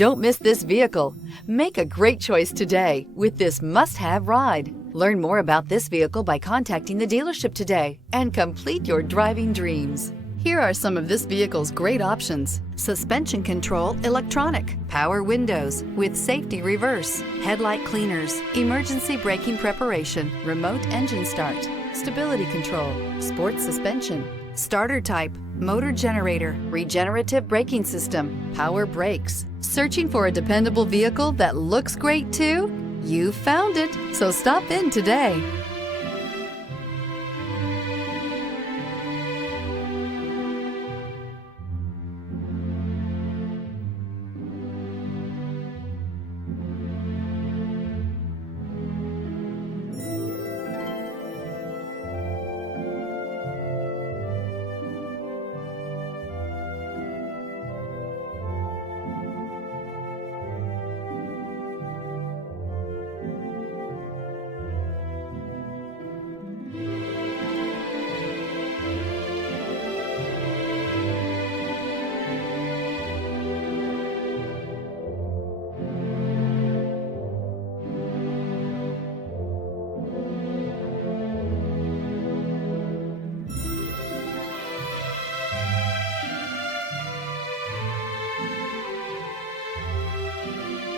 Don't miss this vehicle. Make a great choice today with this must-have ride. Learn more about this vehicle by contacting the dealership today and complete your driving dreams. Here are some of this vehicle's great options: suspension control electronic, power windows with safety reverse, headlight cleaners, emergency braking preparation, remote engine start, stability control, sports suspension, starter type, motor generator, regenerative braking system, power brakes. Searching for a dependable vehicle that looks great too? You found it, so stop in today.